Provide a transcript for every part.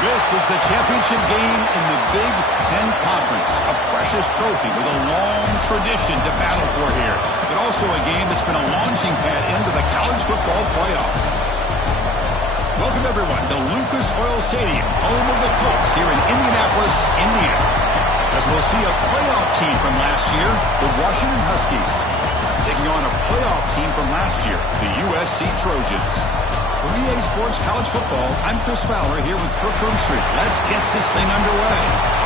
This is the championship game in the Big Ten Conference. A precious trophy with a long tradition to battle for here. But also a game that's been a launching pad into the college football playoff. Welcome, everyone, to Lucas Oil Stadium, home of the Colts here in Indianapolis, Indiana. As we'll see a playoff team from last year, the Washington Huskies, taking on a playoff team from last year, the USC Trojans. For EA Sports College Football, I'm Chris Fowler here with Kirk Herbstreit. Let's get this thing underway.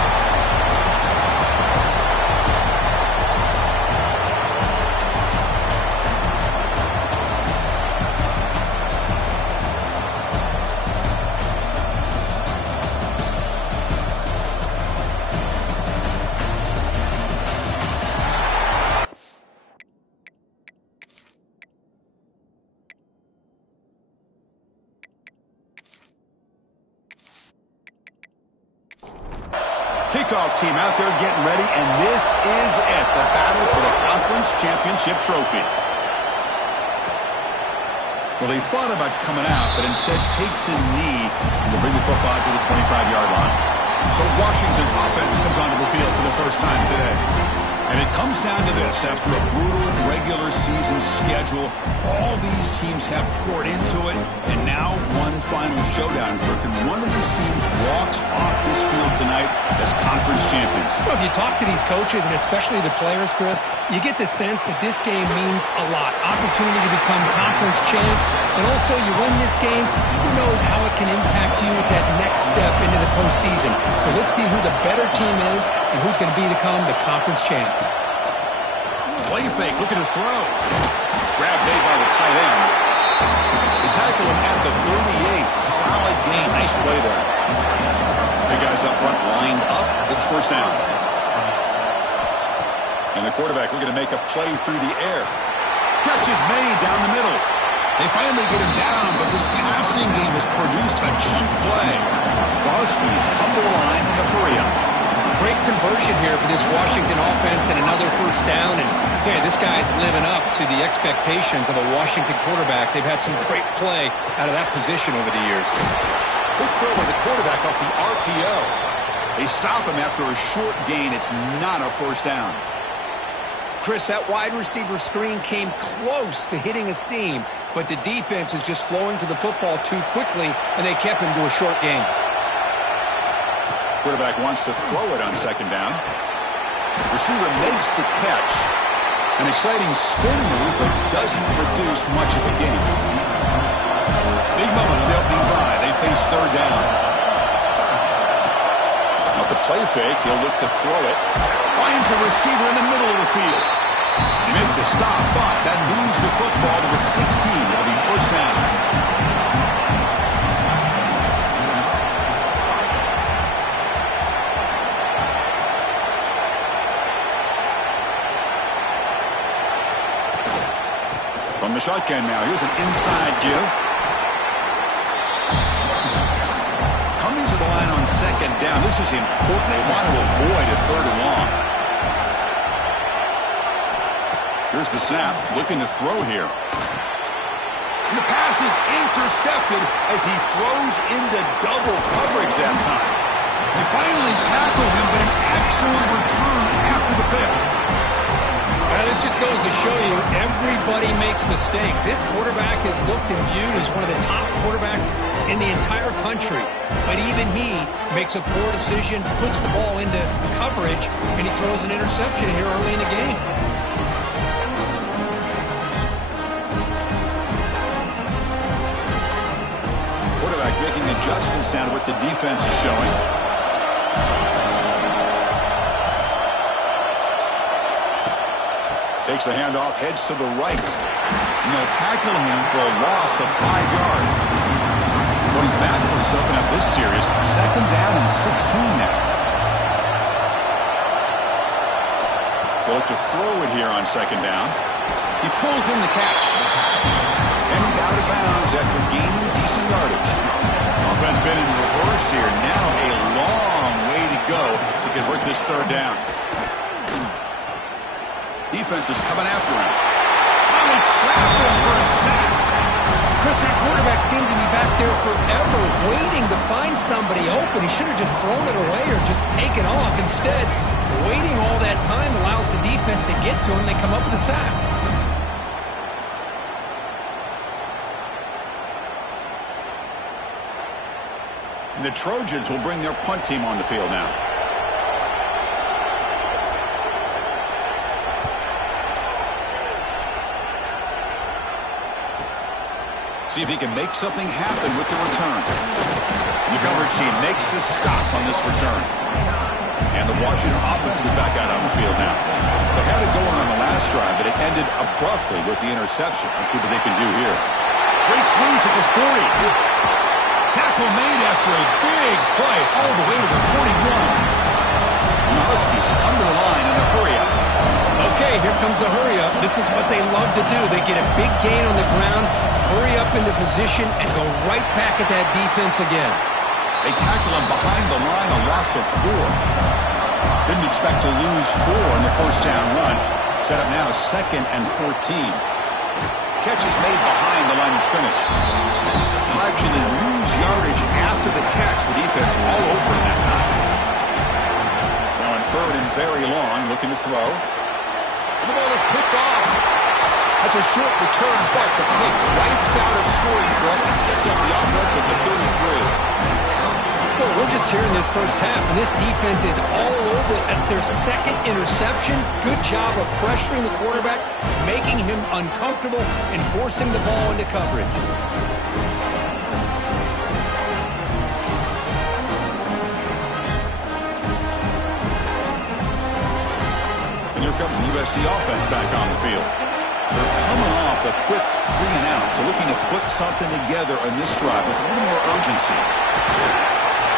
Kickoff team out there getting ready, and this is it, the battle for the conference championship trophy. Well, he thought about coming out, but instead takes a knee to bring the football to the 25-yard line. So Washington's offense comes onto the field for the first time today. And it comes down to this. After a brutal regular season schedule, all these teams have poured into it, and now one final showdown, Kirk. And one of these teams walks off this field tonight as conference champions. Well, if you talk to these coaches, and especially the players, Chris, you get the sense that this game means a lot. Opportunity to become conference champs, and also you win this game, who knows how it can impact you at that next step into the postseason. So let's see who the better team is and who's going to become the conference champ. Play fake, looking to throw. Grab made by the tight end. They tackle him at the 38. Solid gain. Nice play there. Big guys up front lined up. It's first down. And the quarterback looking to make a play through the air. Catch is made down the middle. They finally get him down, but this passing game has produced a chunk play. The Huskies come to the line in a hurry up. Great conversion here for this Washington offense and another first down. And I tell you, this guy's living up to the expectations of a Washington quarterback. They've had some great play out of that position over the years. Quick throw by the quarterback off the RPO. They stop him after a short gain. It's not a first down. Chris, that wide receiver screen came close to hitting a seam, but the defense is just flowing to the football too quickly, and they kept him to a short gain. Quarterback wants to throw it on second down. Receiver makes the catch. An exciting spin move, but doesn't produce much of a gain. Big moment on the opening drive. They face third down. Off the play fake, he'll look to throw it. Finds a receiver in the middle of the field. They make the stop, but that moves the football to the 16. It'll be first down. From the shotgun now, here's an inside give. Coming to the line on second down. This is important. They want to avoid a third and long. Here's the snap. Looking to throw here. And the pass is intercepted as he throws into double coverage that time. They finally tackle him, but an excellent return after the pick. This just goes to show you everybody makes mistakes. This quarterback is looked and viewed as one of the top quarterbacks in the entire country. But even he makes a poor decision, puts the ball into coverage, and he throws an interception here early in the game. Quarterback making adjustments down to what the defense is showing. Takes the handoff, heads to the right. And they'll tackle him for a loss of 5 yards. Going backwards to open up this series. Second down and 16 now. They'll look to throw it here on second down. He pulls in the catch. And he's out of bounds after gaining decent yardage. Offense been in reverse here. Now a long way to go to convert this third down. Defense is coming after him. Oh, he trapped him for a sack. Chris, that quarterback seemed to be back there forever, waiting to find somebody open. He should have just thrown it away or just taken off. Instead, waiting all that time allows the defense to get to him. They come up with a sack. And the Trojans will bring their punt team on the field now. See if he can make something happen with the return. The coverage team makes the stop on this return. And the Washington offense is back out on the field now. They had it going on the last drive, but it ended abruptly with the interception. Let's see what they can do here. Breaks loose at the 40. Tackle made after a big play all the way to the 41. And the Huskies come to the line in the hurry-up. Okay, here comes the hurry-up. This is what they love to do. They get a big gain on the ground, hurry up into position, and go right back at that defense again. They tackle him behind the line, a loss of 4. Didn't expect to lose 4 in the first down run. Set up now 2nd and 14. Catch is made behind the line of scrimmage. They'll actually lose yardage after the catch. The defense all over in that time. Now on 3rd and very long, looking to throw. And the ball is picked off. That's a short return, but the pick wipes out a scoring threat and sets up the offense at the 33. Well, we're just here in this first half, and this defense is all over it. That's their 2nd interception. Good job of pressuring the quarterback, making him uncomfortable, and forcing the ball into coverage. And here comes the USC offense back on the field. They're coming off a quick 3-and-out, so looking to put something together on this drive with a little more urgency.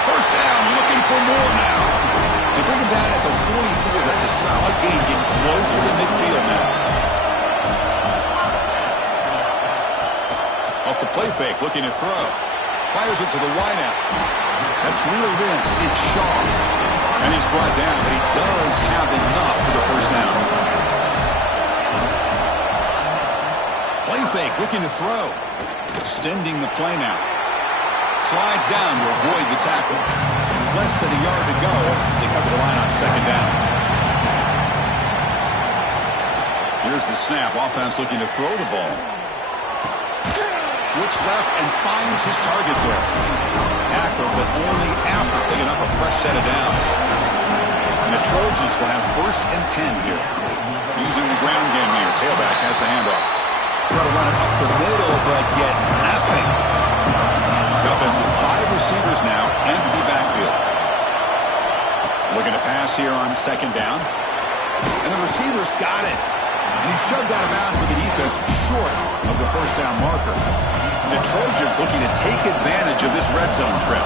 First down, looking for more now. They bring him down at the 44. That's a solid gain, getting closer to midfield now. Off the play fake, looking to throw. Fires it to the wideout. That's reeled in. It's Shaw. And he's brought down, but he does have enough for the first down. Play fake, looking to throw. Extending the play now. Slides down to avoid the tackle. Less than a yard to go as they cover the line on 2nd down. Here's the snap. Offense looking to throw the ball. Looks left and finds his target there. Tackle, but only after picking up a fresh set of downs. And the Trojans will have 1st and 10 here. Using the ground game here. Tailback has the handoff. Try to run it up the middle, but get nothing. Offense with 5 receivers now, empty backfield. Looking to pass here on 2nd down. And the receivers got it. And he shoved out of bounds with the defense short of the first down marker. And the Trojans looking to take advantage of this red zone trip.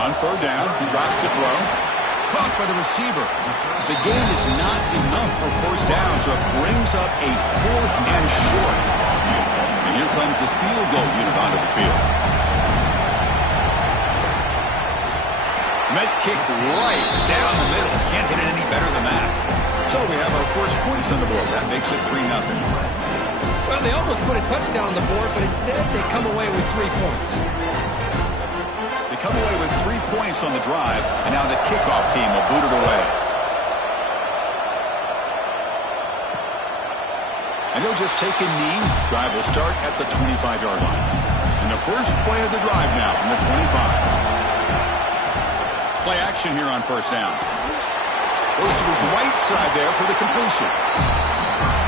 On 3rd down, he drops to throw. Caught by the receiver. The gain is not enough for first down, so it brings up a 4th and short. And here comes the field goal unit onto the field. Met kick right down the middle. Can't hit it any better than that. So we have our first points on the board. That makes it 3-0. Well, they almost put a touchdown on the board, but instead they come away with 3 points. They come away with 3 points on the drive, and now the kickoff team will boot it away. And he'll just take a knee. Drive will start at the 25-yard line. And the first play of the drive now from the 25. Play action here on 1st down. Goes to his right side there for the completion.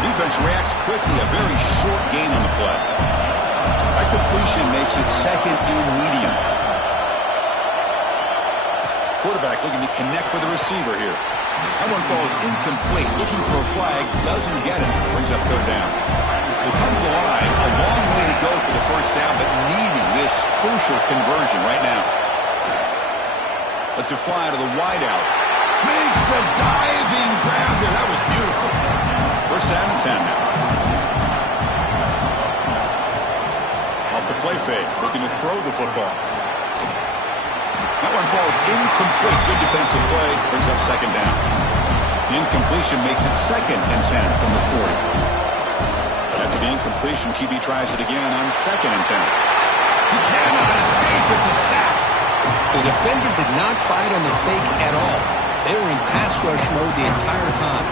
Defense reacts quickly. A very short gain on the play. That completion makes it 2nd and medium. Quarterback looking to connect with the receiver here. That one falls incomplete. Looking for a flag. Doesn't get it. Brings up 3rd down. They come to the line. A long way to go for the first down, but needing this crucial conversion right now. Lets it fly to the wideout. Makes the diving grab there. That was beautiful. First down and 10 now. Off the play fake. Looking to throw the football. That one falls incomplete. Good defensive play. Brings up 2nd down. The incompletion makes it 2nd and 10 from the 40. After the incompletion, QB tries it again on 2nd and 10. He cannot escape. It's a sack. The defender did not bite on the fake at all. They were in pass rush mode the entire time.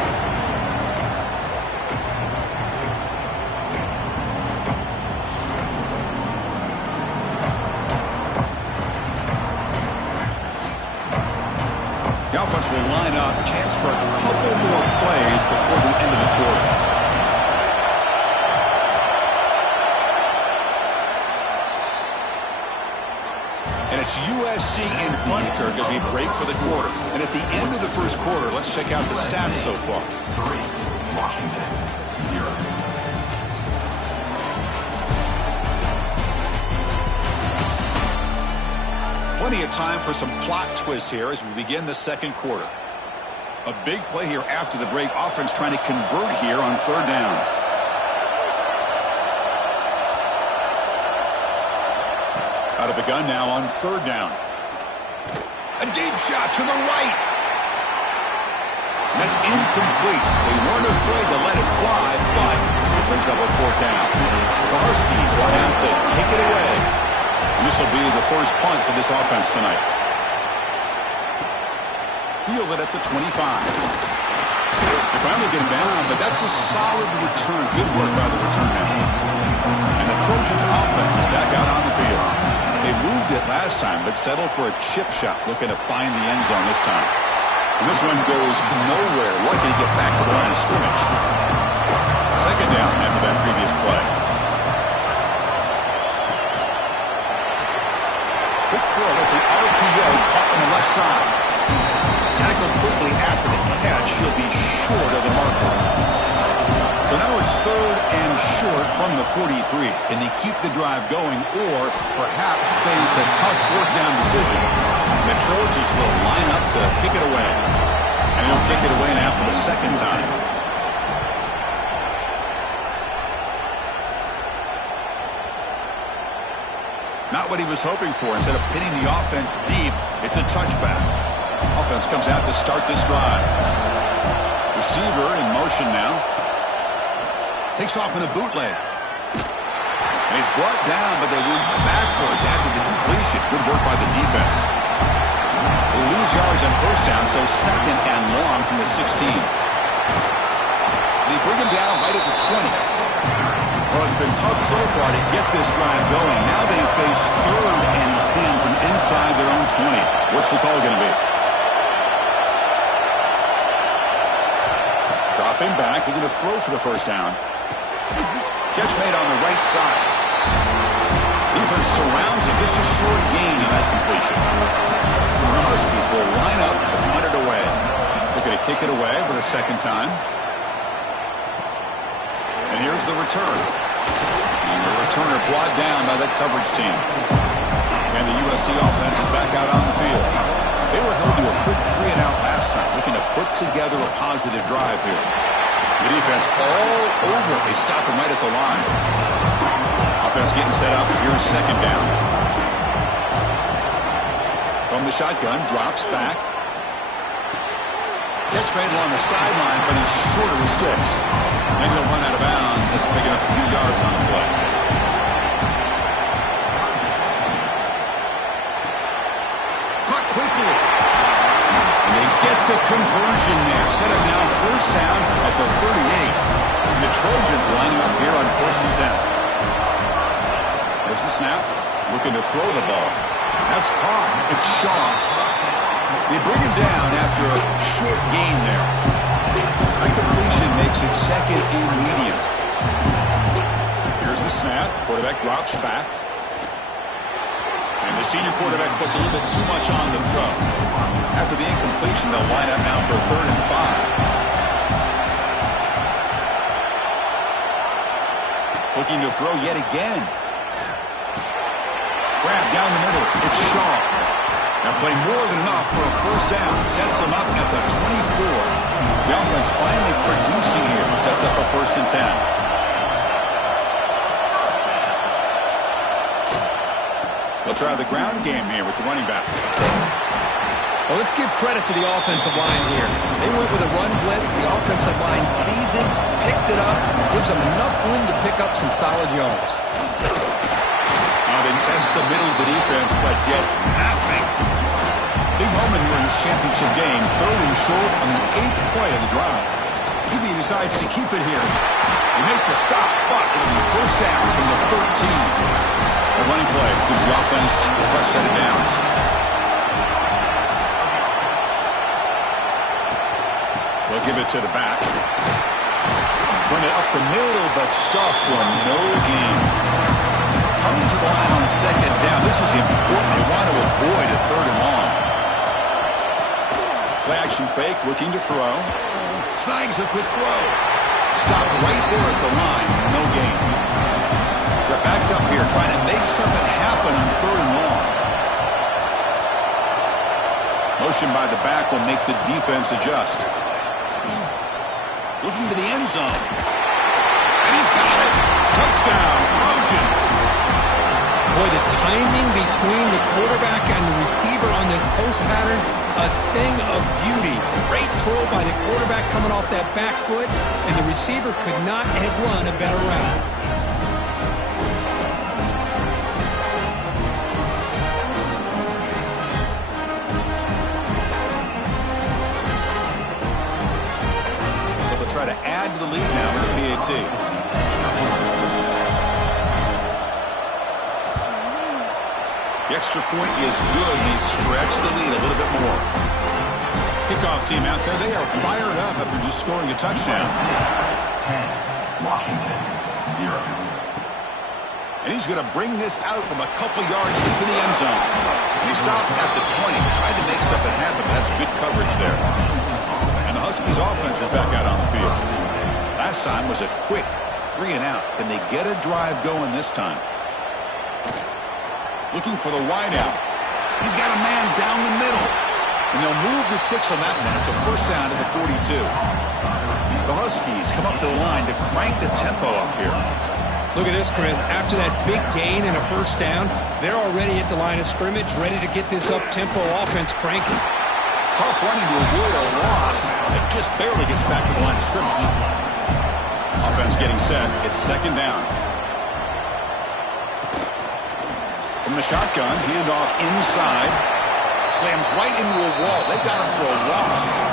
The offense will line up. Chance for a couple more plays before the end of the quarter. And it's USC in front, Kirk, as we break for the quarter. And at the end of the first quarter, let's check out the stats so far. 3, Washington, 0. Plenty of time for some plot twists here as we begin the second quarter. A big play here after the break. Offense trying to convert here on 3rd down. Out of the gun now on 3rd down. A deep shot to the right. That's incomplete. They weren't afraid to let it fly, but it brings up a 4th down. The Huskies will have to kick it away. And this will be the first punt for this offense tonight. Fielded at the 25. They finally get him down, but that's a solid return. Good work by the return man. And the Trojans offense is back out on the field. They moved it last time, but settled for a chip shot, looking to find the end zone this time. And this one goes nowhere. Lucky to get back to the line of scrimmage. 2nd down after that previous play. Quick throw. That's an RPO caught on the left side. Tackled quickly after the catch. He'll be short of the marker. So now it's 3rd and short from the 43. Can they keep the drive going or perhaps face a tough 4th down decision? The Trojans will line up to kick it away. And he'll kick it away now for the 2nd time. Not what he was hoping for. Instead of pinning the offense deep, it's a touchback. Offense comes out to start this drive. Receiver in motion now. Takes off in a bootleg. And he's brought down, but they move backwards after the completion. Good work by the defense. They lose yards on 1st down, so 2nd and long from the 16. They bring him down right at the 20. Well, it's been tough so far to get this drive going. Now they face 3rd and 10 from inside their own 20. What's the call going to be? Dropping back. They're going to throw for the 1st down. Catch made on the right side. Defense surrounds him. Just a short gain on that completion. The Huskies will line up to punt it away. They're going to kick it away for the 2nd time. And here's the return. And the returner brought down by that coverage team. And the USC offense is back out on the field. They were held to a quick 3-and-out last time, looking to put together a positive drive here. The defense all over it. They stop him right at the line. Offense getting set up. Here's 2nd down. From the shotgun, drops back. Catch made along the sideline, but he's short of the sticks. And he'll run out of bounds and picking up a few yards on the play. Caught quickly. And they get the conversion there. Set up now 1st down at the 38. And the Trojans lining up here on 1st and 10. There's the snap. Looking to throw the ball. That's caught. It's Shaw. They bring him down after a short gain there. That completion makes it 2nd and medium. Here's the snap. Quarterback drops back. And the senior quarterback puts a little bit too much on the throw. After the incompletion, they'll line up now for 3rd and 5. Looking to throw yet again. Grab down the middle. It's Shaw. Now play more than enough for a 1st down. Sets him up at the 24. The offense finally producing here. Sets up a 1st and 10. They'll try the ground game here with the running back. Well, let's give credit to the offensive line here. They went with a run blitz. The offensive line sees it, picks it up, gives them enough room to pick up some solid yards. They test the middle of the defense, but get nothing. Big moment here in this championship game. 3rd and short on the 8th play of the drive. QB decides to keep it here. They make the stop, but it'll be first down from the 13. The running play gives the offense a fresh set of downs. They'll give it to the back. Run it up the middle, but stuff for no gain. Coming to the line on 2nd down. This is important. They want to avoid a 3rd and long. Play action fake, looking to throw. Snags a quick throw. Stop right there at the line. No gain. They're backed up here, trying to make something happen on 3rd and long. Motion by the back will make the defense adjust. Looking to the end zone. And he's got it. Touchdown, Trojans. Boy, the timing between the quarterback and the receiver on this post pattern, a thing of beauty. Great throw by the quarterback coming off that back foot, and the receiver could not have run a better route. So they'll try to add to the lead now with the PAT. The extra point is good, and they stretch the lead a little bit more. Kickoff team out there, they are fired up after just scoring a touchdown. 10, Washington, 0. And he's going to bring this out from a couple yards deep in the end zone. And he stopped at the 20, tried to make something happen, but that's good coverage there. And the Huskies offense is back out on the field. Last time was a quick 3 and out. Can they get a drive going this time? Looking for the wideout. He's got a man down the middle. And they'll move the 6 on that one. It's a first down to the 42. The Huskies come up to the line to crank the tempo up here. Look at this, Chris. After that big gain and a first down, they're already at the line of scrimmage, ready to get this up-tempo offense cranking. Tough running to avoid a loss that just barely gets back to the line of scrimmage. Offense getting set. It's 2nd down. From the shotgun, handoff inside. Slams right into a wall. They've got him for a loss.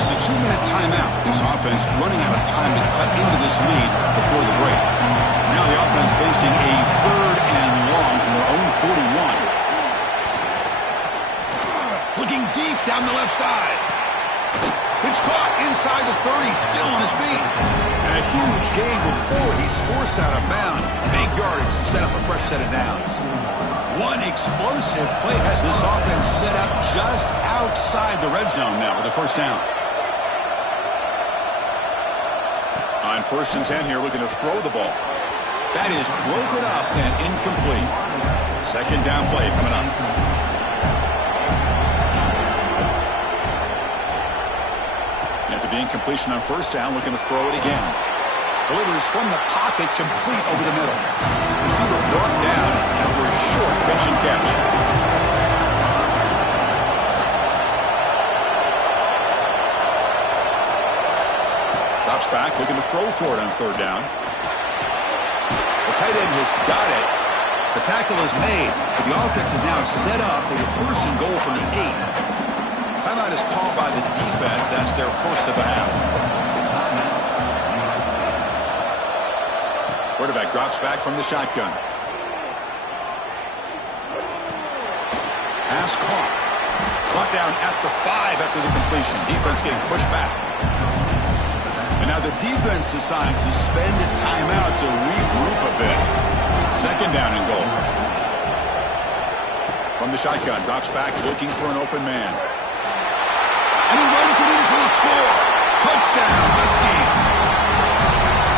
It's the 2-minute timeout. This offense running out of time to cut into this lead before the break. Now the offense facing a 3rd and long from their own 41. Looking deep down the left side. Pitch caught inside the 30, still on his feet. And a huge gain before he's forced out of bounds. Big yardage to set up a fresh set of downs. One explosive play has this offense set up just outside the red zone now with a first down. On 1st and 10 here, looking to throw the ball. That is broken up and incomplete. 2nd down play coming up. After the incompletion on first down, looking to throw it again. Delivers from the pocket, complete over the middle. Receiver brought down after a short catch and catch. Drops back, looking to throw for it on 3rd down. The tight end has got it. The tackle is made, but the offense is now set up with a 1st and goal from the 8. Timeout is called by the defense. That's their first of the half. Quarterback drops back from the shotgun. Pass caught. Brought down at the 5 after the completion. Defense getting pushed back. And now the defense decides to spend a timeout to regroup a bit. 2nd down and goal. From the shotgun, drops back looking for an open man. And he runs it in for the score. Touchdown, Huskies.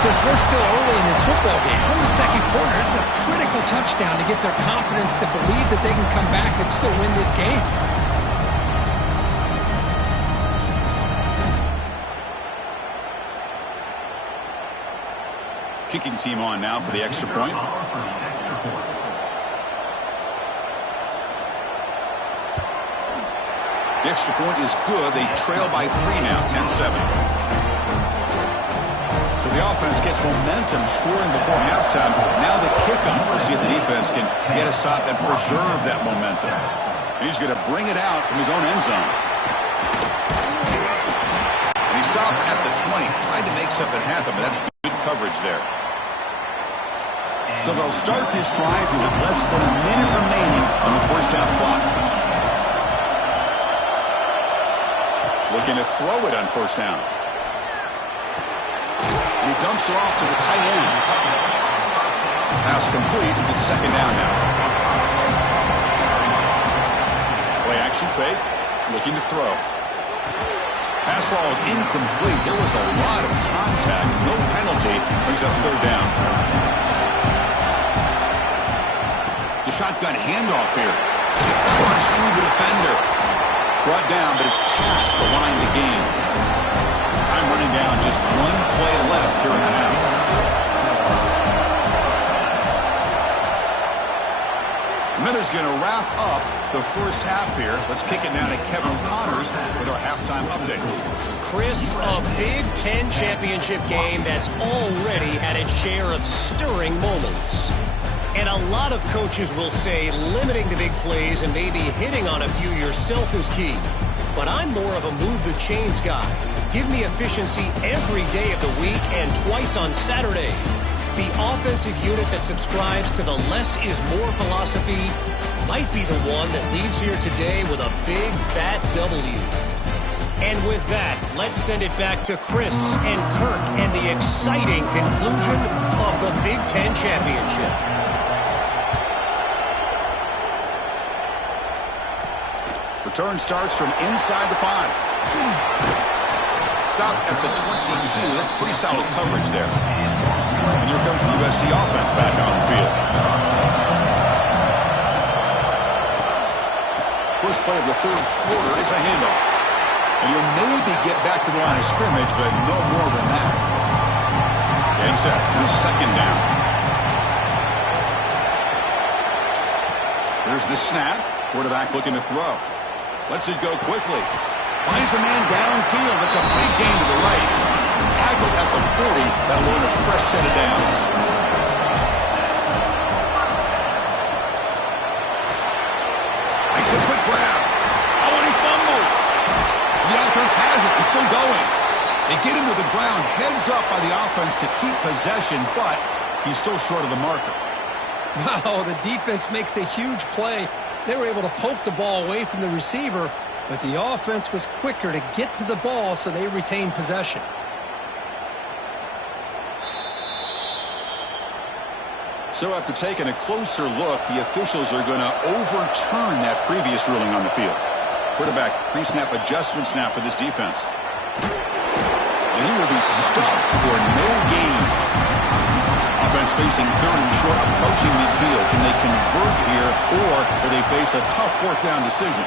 Chris, we're still early in this football game. We're in the 2nd quarter. This is a critical touchdown to get their confidence to believe that they can come back and still win this game. Kicking team on now for the extra point. The extra point is good. They trail by 3 now, 10-7. So the offense gets momentum scoring before halftime. Now the kickoff. We'll see if the defense can get a stop and preserve that momentum. He's going to bring it out from his own end zone. And he stopped at the 20. Tried to make something happen, but that's good coverage there. So they'll start this drive with less than a minute remaining on the first half clock. Looking to throw it on first down. He dumps it off to the tight end. Pass complete. It's second down now. Play action fake. Looking to throw. Pass ball is incomplete. There was a lot of contact. No penalty. Brings up third down. The shotgun handoff here. Charged through the defender. Brought down, but it's past the line of the game. Time running down, just one play left here in the half. The Miller's going to wrap up the first half here. Let's kick it now to Kevin Connors with our halftime update. Chris, a Big Ten championship game that's already had its share of stirring moments. And a lot of coaches will say limiting the big plays and maybe hitting on a few yourself is key. But I'm more of a move the chains guy. Give me efficiency every day of the week and twice on Saturday. The offensive unit that subscribes to the less is more philosophy might be the one that leaves here today with a big fat W. And with that, let's send it back to Chris and Kirk and the exciting conclusion of the Big Ten Championship. Return starts from inside the 5. Stop at the 22. That's pretty solid coverage there. And here comes the USC offense back on the field. First play of the third quarter is a handoff. And you'll maybe get back to the line of scrimmage, but no more than that. Game set. Here's second down. Here's the snap. Quarterback looking to throw. Lets it go quickly. Finds a man downfield. That's a big gain to the right. Tackled at the 40. That'll earn a fresh set of downs. Makes a quick grab. Oh, and he fumbles. The offense has it. He's still going. They get him to the ground. Heads up by the offense to keep possession, but he's still short of the marker. Wow, the defense makes a huge play. They were able to poke the ball away from the receiver, but the offense was quicker to get to the ball, so they retained possession. So after taking a closer look, the officials are going to overturn that previous ruling on the field. Quarterback pre-snap adjustments now for this defense. And he will be stuffed for no gain. Offense facing third and short, approaching midfield. Can they convert here, or will they face a tough fourth down decision?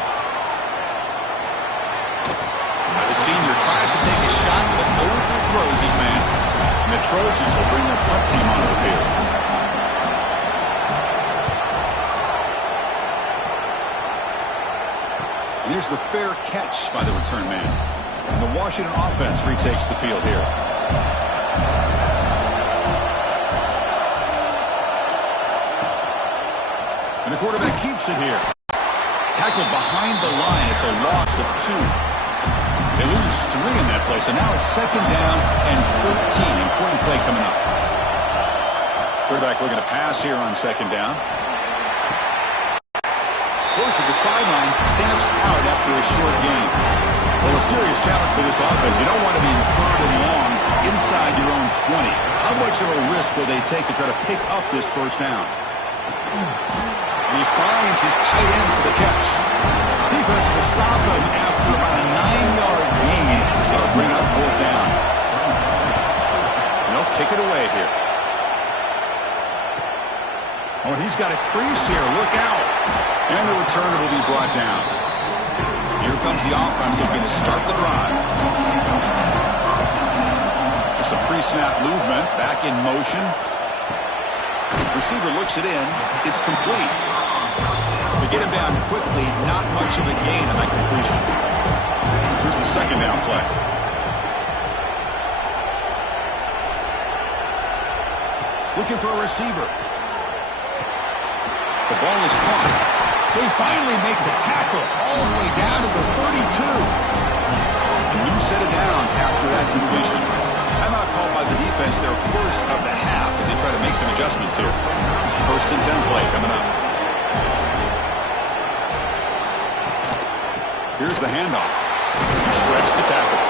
The senior tries to take a shot, but overthrows his man. And the Trojans will bring their punt team onto the field. And here's the fair catch by the return man. And the Washington offense retakes the field here. And the quarterback keeps it here. Tackled behind the line. It's a loss of 2. They lose 3 in that play. So now it's second down and 13. Important play coming up. Quarterback looking to pass here on second down. Goes to the sideline, stamps out after a short gain. Well, a serious challenge for this offense. You don't want to be in third and long inside your own 20. How much of a risk will they take to try to pick up this first down? And he finds his tight end for the catch. Defense will stop him after about a 9-yard gain. They'll bring up fourth down. And they'll kick it away here. Oh, and he's got a crease here. Look out. And the returner will be brought down. Here comes the offense looking to start the drive. There's some pre-snap movement. Back in motion. Receiver looks it in. It's complete. To get him down quickly, not much of a gain on that completion. Here's the second down play. Looking for a receiver. The ball is caught. They finally make the tackle all the way down to the 32. A new set of downs after that completion. Timeout called by the defense, their first of the half, as they try to make some adjustments here. First and 10 play coming up. Here's the handoff. He shreds the tackle.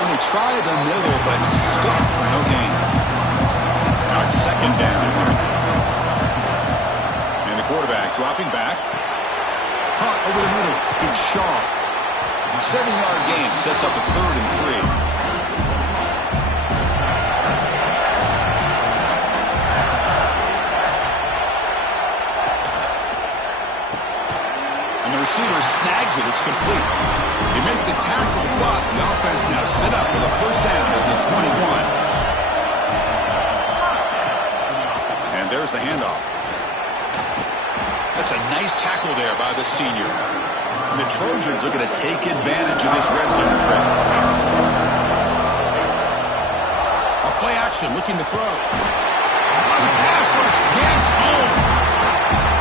And they try the middle, but stuck for no gain. Now it's second down. And the quarterback dropping back. Caught over the middle. It's Shaw. 7-yard gain sets up a 3rd and 3. And the receiver snags it. It's complete. They make the tackle, but the offense now set up with a first down at the 21. And there's the handoff. That's a nice tackle there by the senior. And the Trojans are going to take advantage of this red zone trip. A play action, looking to throw. Pass rush gets home.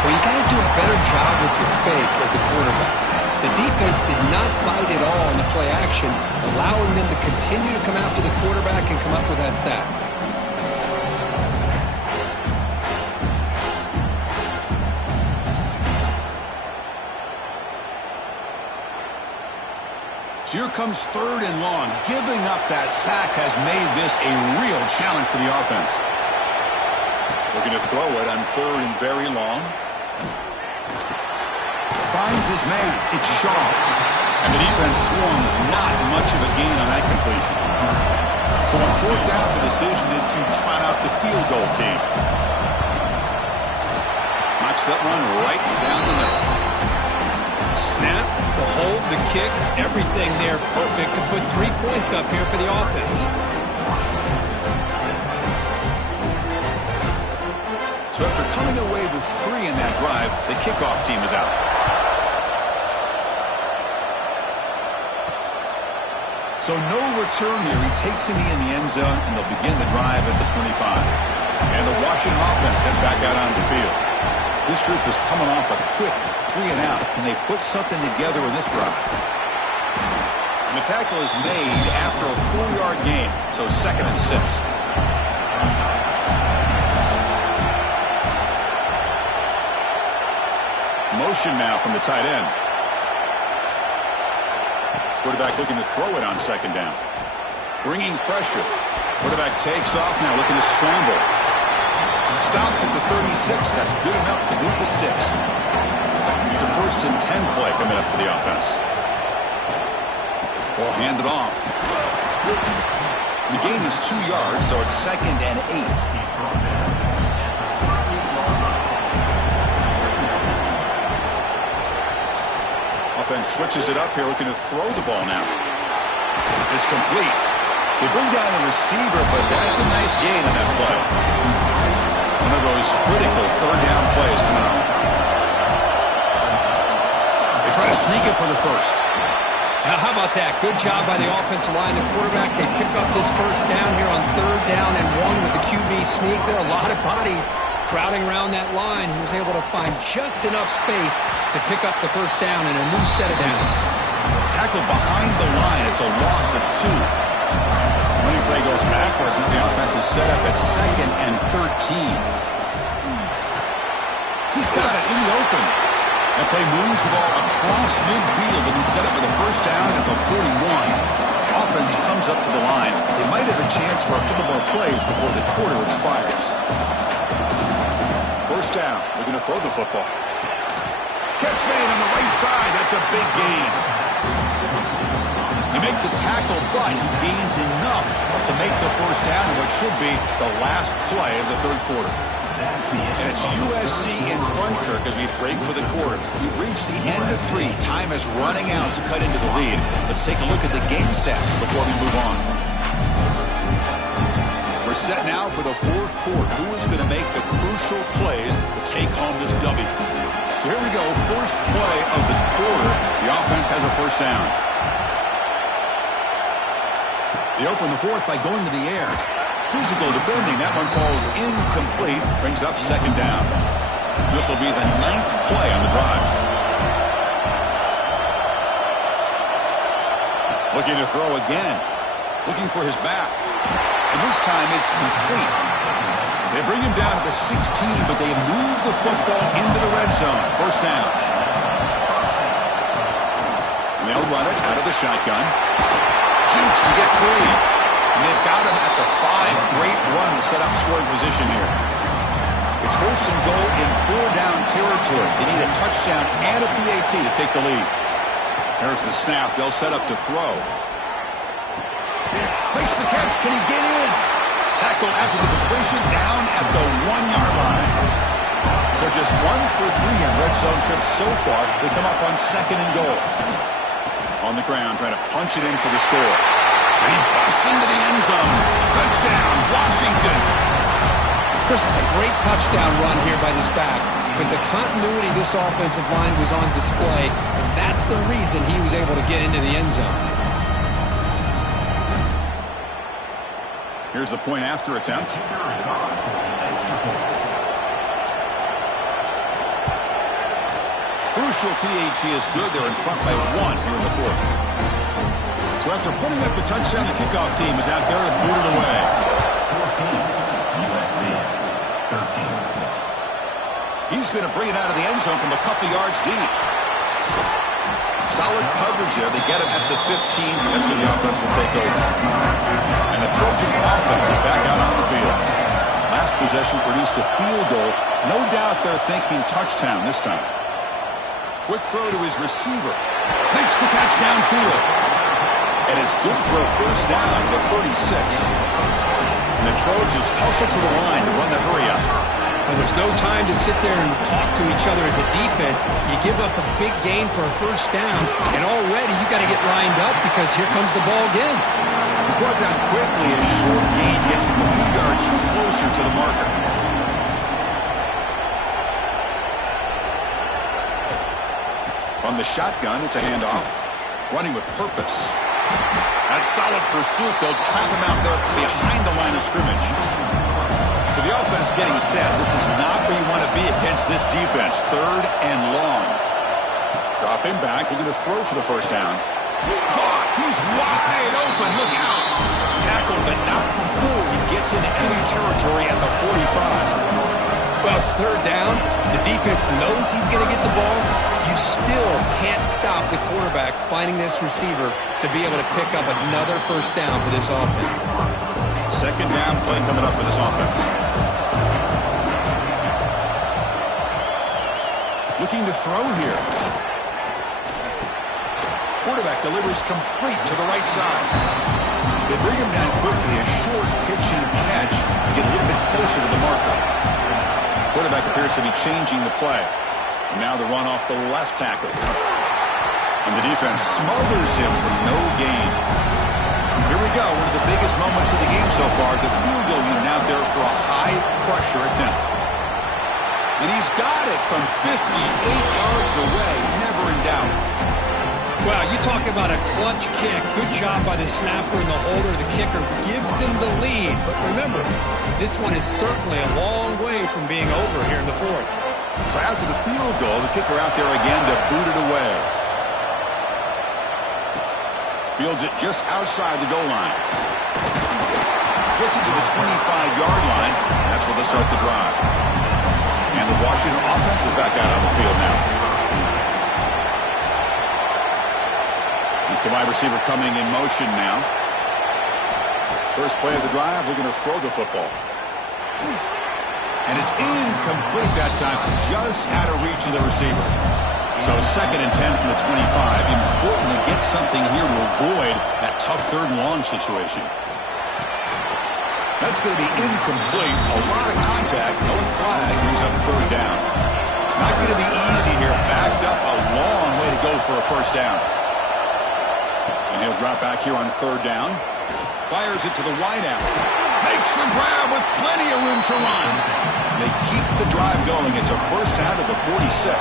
Well, you got to do a better job with your fake as the quarterback. The defense did not bite at all in the play action, allowing them to continue to come after the quarterback and come up with that sack. So here comes 3rd and long. Giving up that sack has made this a real challenge for the offense. Looking to throw it on 3rd and very long. Finds his man. It's Shaw. And the defense swarms. Not much of a gain on that completion. So on 4th down, the decision is to trot out the field goal team. Knocks that run right down the middle. Snap, the hold, the kick, everything there perfect to put 3 points up here for the offense. So after coming away with 3 in that drive, the kickoff team is out. So no return here. He takes it in the end zone, and they'll begin the drive at the 25. And the Washington offense heads back out onto the field. This group is coming off a quick 3 and out. Can they put something together in this drive? And the tackle is made after a 4-yard gain, so 2nd and 6. Motion now from the tight end. Quarterback looking to throw it on 2nd down. Bringing pressure. Quarterback takes off now, looking to scramble. Stopped at the 36. That's good enough to move the sticks. It's a 1st and 10 play coming up for the offense. Ball handed off. The gain is 2 yards, so it's 2nd and 8. Offense switches it up here, looking to throw the ball now. It's complete. They bring down the receiver, but that's a nice gain on that play. One of those critical 3rd down plays coming up. They try to sneak it for the 1st. Now, how about that? Good job by the offensive line. The quarterback, they pick up this 1st down here on 3rd down and 1 with the QB sneak. There are a lot of bodies crowding around that line. He was able to find just enough space to pick up the 1st down and a new set of downs. Tackled behind the line. It's a loss of 2. Running play goes backwards, and the offense is set up at 2nd and 13. He's got it in the open. That play moves the ball across midfield, and he's set up for the 1st down at the 41. Offense comes up to the line. They might have a chance for a couple more plays before the quarter expires. 1st down. We're going to throw the football. Catch made on the right side. That's a big gain. You make the tackle, but he gains enough to make the 1st down in what should be the last play of the 3rd quarter. And it's USC in front, Kirk, as we break for the quarter. We've reached the end of 3. Time is running out to cut into the lead. Let's take a look at the game sets before we move on. We're set now for the 4th quarter. Who is going to make the crucial plays to take home this W? So So here we go, first play of the quarter. The offense has a first down. They open the fourth by going to the air. Physical defending. That one falls incomplete. Brings up second down. This will be the 9th play on the drive. Looking to throw again. Looking for his back. And this time it's complete. They bring him down to the 16, but they move the football into the red zone. First down. And they'll run it out of the shotgun. Jukes to get free. And they've got him at the 5. Great run to set up scoring position here. It's first and goal in 4-down territory. They need a touchdown and a PAT to take the lead. There's the snap. They'll set up to throw. Makes the catch. Can he get in? Tackle after the completion down at the 1-yard line. So just 1 for 3 on red zone trips so far. They come up on second and goal. On the ground, trying to punch it in for the score. And he busts into the end zone. Touchdown, Washington. Chris, it's a great touchdown run here by this back. But the continuity of this offensive line was on display. And that's the reason he was able to get into the end zone. Here's the point after attempt. Crucial PAT is good. They're in front by 1 here in the fourth. So after putting up the touchdown, the kickoff team is out there to boot it away. 14, USC, 13. He's going to bring it out of the end zone from a couple yards deep. Solid coverage there. They get him at the 15. That's where the offense will take over. And the Trojans' offense is back out on the field. Last possession produced a field goal. No doubt they're thinking touchdown this time. Quick throw to his receiver. Makes the catch downfield. And it's good for a first down to the 36. And the Trojans hustle to the line to run the hurry up. Well, there's no time to sit there and talk to each other as a defense. You give up a big gain for a first down, and already you got to get lined up because here comes the ball again. He's brought down quickly. A short gain gets them a few yards closer to the marker. From the shotgun, it's a handoff. Running with purpose. That's solid pursuit. They'll trap him out there behind the line of scrimmage. So the offense getting set. This is not where you want to be against this defense. 3rd and long. Drop him back. Looking to throw for the first down. Caught. He's wide open. Look out. Tackled, but not before he gets into enemy territory at the 45. Well, it's 3rd down. The defense knows he's going to get the ball. You still can't stop the quarterback finding this receiver to be able to pick up another first down for this offense. Second down play coming up for this offense. Looking to throw here. Quarterback delivers complete to the right side. They bring him down quickly. A short pitch and catch to get a little bit closer to the marker. Quarterback appears to be changing the play. And now the run off the left tackle. And the defense smothers him for no gain. Here we go, one of the biggest moments of the game so far. The field goal unit out there for a high-pressure attempt. And he's got it from 58 yards away, never in doubt. Well, you talk about a clutch kick. Good job by the snapper and the holder. The kicker gives them the lead. But remember, this one is certainly a long way from being over here in the fourth. So after the field goal, the kicker out there again to boot it away. Fields it just outside the goal line. Gets it to the 25-yard line. That's where they'll start the drive. And the Washington offense is back out on the field now. It's the wide receiver coming in motion now. First play of the drive, looking to throw the football. And it's incomplete that time, just out of reach of the receiver. So 2nd and 10 from the 25. Important to get something here to avoid that tough 3rd and long situation. That's going to be incomplete. A lot of contact. No flag. Brings up 3rd down. Not going to be easy here. Backed up a long way to go for a first down. And he'll drop back here on 3rd down. Fires it to the wideout. Makes the grab with plenty of room to run. They keep the drive going. It's a first down to the 46.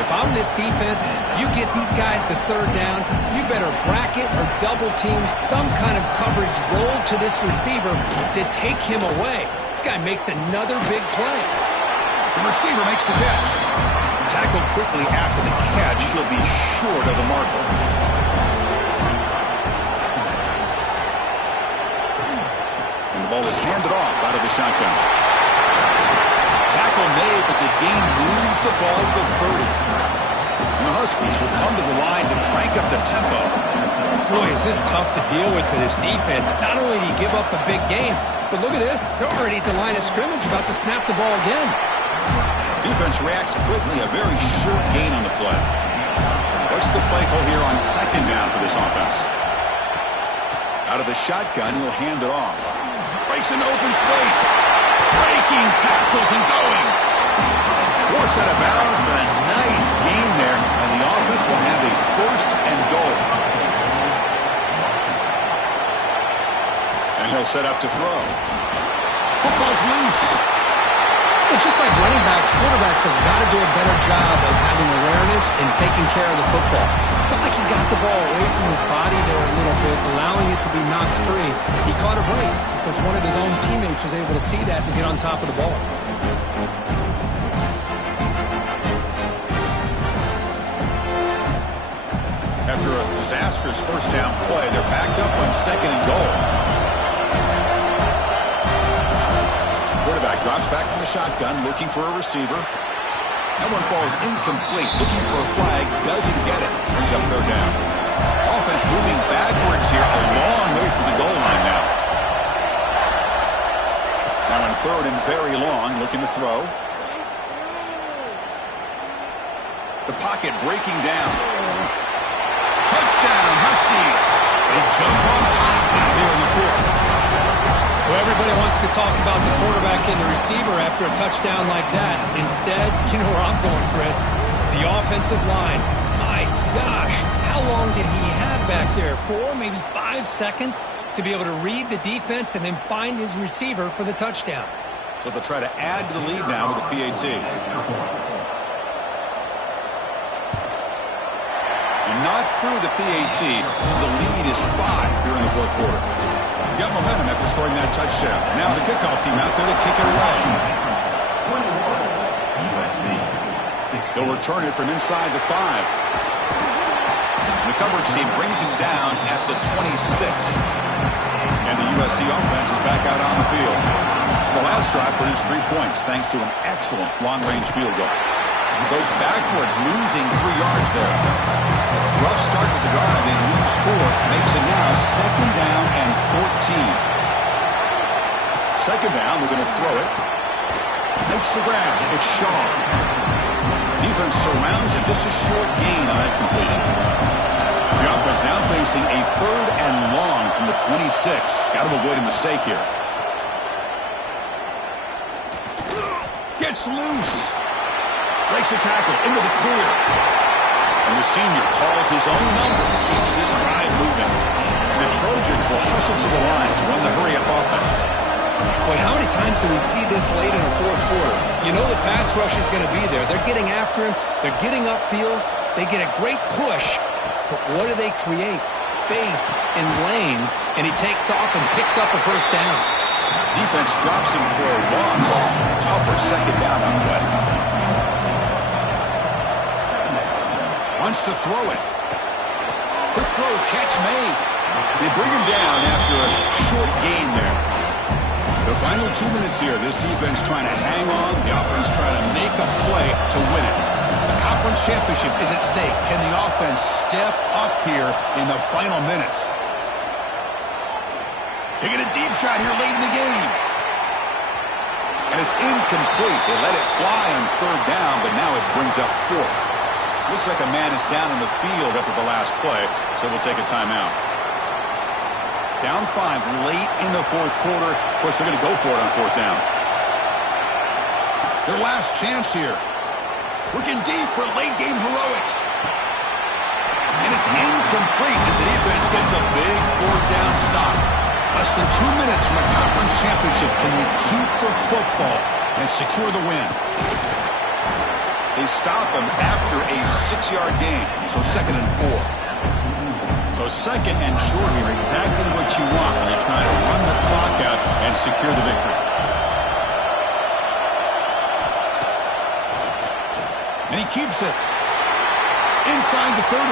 If I'm this defense, you get these guys to third down, you better bracket or double team some kind of coverage roll to this receiver to take him away. This guy makes another big play. The receiver makes the catch. Tackled quickly after the catch. He'll be short of the marker. And the ball is handed off out of the shotgun. Tackle made, but the gain moves the ball to 30. And the Huskies will come to the line to crank up the tempo. Boy, is this tough to deal with for this defense. Not only do you give up a big gain, but look at this. They're already at the line of scrimmage, about to snap the ball again. Defense reacts quickly, a very short gain on the play. What's the play call here on second down for this offense? Out of the shotgun, he'll hand it off. Breaks into open space. Breaking tackles and going. Forced out of bounds, but a nice gain there, and the offense will have a first and goal. And he'll set up to throw. Football's loose. Well, just like running backs, quarterbacks have got to do a better job of having awareness and taking care of the football. Felt like he got the ball away from his body there a little bit, allowing it to be knocked free. He caught a break because one of his own teammates was able to see that and get on top of the ball. After a disastrous first down play, they're backed up on second and goal. Quarterback drops back from the shotgun, looking for a receiver. That one falls incomplete. Looking for a flag, doesn't get it. Brings up third down. Offense moving backwards here, a long way from the goal line now. Now in third and very long, looking to throw. The pocket breaking down. Touchdown, Huskies. They jump on top here in the fourth. Well, everybody wants to talk about the quarterback and the receiver after a touchdown like that. Instead, you know where I'm going, Chris. The offensive line. My gosh, how long did he have back there? 4, maybe 5 seconds to be able to read the defense and then find his receiver for the touchdown. So they'll try to add to the lead now with the PAT. And not through the PAT, so the lead is 5 here in the fourth quarter. Got momentum after scoring that touchdown. Now the kickoff team out there to kick it away. They'll return it from inside the 5. The coverage team brings him down at the 26. And the USC offense is back out on the field. The last drive produced 3 points thanks to an excellent long-range field goal. Goes backwards, losing 3 yards there. Rough start with the drive. They lose 4. Makes it now second down and 14. Second down, we're going to throw it. Makes the grab. It's Shaw. Defense surrounds him. Just a short gain on that completion. The offense now facing a third and long from the 26. Got to avoid a mistake here. Gets loose. Breaks a tackle into the clear. And the senior calls his own number and keeps this drive moving. And the Trojans will hustle to the line to run the hurry-up offense. Boy, how many times do we see this late in the fourth quarter? You know the pass rush is going to be there. They're getting after him. They're getting upfield. They get a great push. But what do they create? Space and lanes. And he takes off and picks up a first down. Defense drops him for a loss. Tougher second down on the way. Wants to throw it. Quick throw, catch made. They bring him down after a short gain there. The final 2 minutes here, this defense trying to hang on, the offense trying to make a play to win it. The conference championship is at stake. Can the offense step up here in the final minutes? Taking a deep shot here late in the game. And it's incomplete. They let it fly on third down, but now it brings up fourth. Looks like a man is down in the field after the last play, so we'll take a timeout. Down 5 late in the fourth quarter. Of course, they're going to go for it on fourth down. Their last chance here. Looking deep for late-game heroics. And it's incomplete as the defense gets a big fourth down stop. Less than 2 minutes from a conference championship. Can they keep the football and secure the win? They stop him after a 6-yard gain, so 2nd and 4. So 2nd and short here, exactly what you want when you're trying to run the clock out and secure the victory. And he keeps it inside the 30.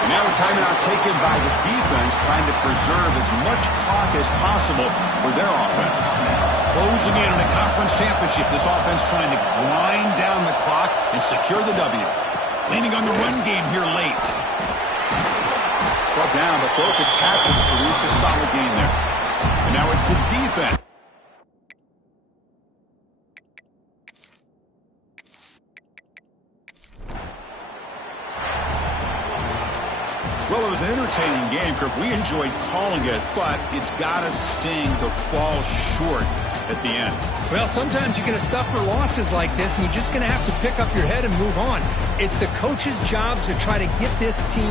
And now a timeout taken by the defense, trying to preserve as much clock as possible for their offense. Closing in on a conference championship, this offense trying to grind down the clock and secure the W. Leaning on the run game here late. Brought down, but broken tackle to produce a solid gain there. And now it's the defense. Well, it was an entertaining game, Kirk. We enjoyed calling it, but it's got to sting to fall short at the end. Well, sometimes you're going to suffer losses like this, and you're just going to have to pick up your head and move on. It's the coach's job to try to get this team